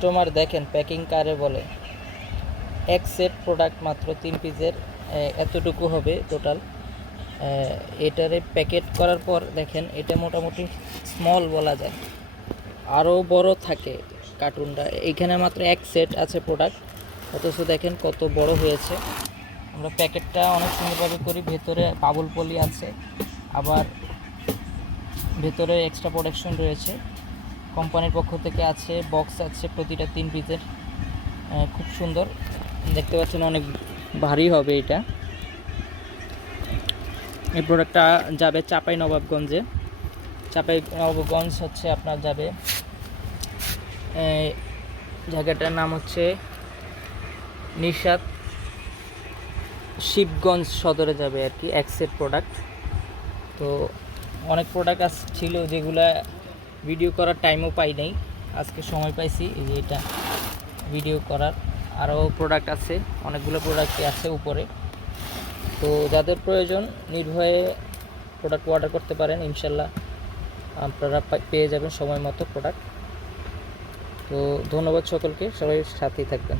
Customer দেখেন packing কারে বলে, এক সেট প্রোডাক্ট মাত্র 3 পিসের এতটুকু হবে টোটাল। এটারে প্যাকেট করার পর দেখেন এটা মোটামুটি স্মল বলা যায়, আরও বড় থাকে কার্টুনটা। এইখানে মাত্র এক সেট আছে প্রোডাক্ট, অথচ দেখেন কত বড় হয়েছে। আমরা প্যাকেটটা অনেক সুন্দরভাবে করি, ভেতরে বাবুল পলি আছে, আবার ভেতরে এক্সট্রা প্রোটেকশন রয়েছে। কোম্পানির পক্ষ থেকে আছে, বক্স আছে প্রতিটা 3 পিসের। খুব সুন্দর দেখতে পাচ্ছেন, অনেক ভারী হবে এটা। এই প্রোডাক্টটা যাবে চাঁপাইনবাবগঞ্জে। চাঁপাইনবাবগঞ্জ হচ্ছে আপনার যাবে, জায়গাটার নাম হচ্ছে নিশাত শিবগঞ্জ সদরে যাবে আর কি, এক সেট প্রোডাক্ট। তো অনেক প্রোডাক্ট ছিল যেগুলা ভিডিও করার টাইমও পাই নাই, আজকে সময় পাইছি এই যে এটা ভিডিও করার। আরও প্রোডাক্ট আছে, অনেকগুলো প্রোডাক্টই আছে উপরে। তো যাদের প্রয়োজন নির্ভয়ে প্রোডাক্ট অর্ডার করতে পারেন, ইনশাল্লাহ আপনারা পেয়ে যাবেন সময় মতো প্রোডাক্ট। তো ধন্যবাদ সকলকে, সবাই সাথেই থাকবেন।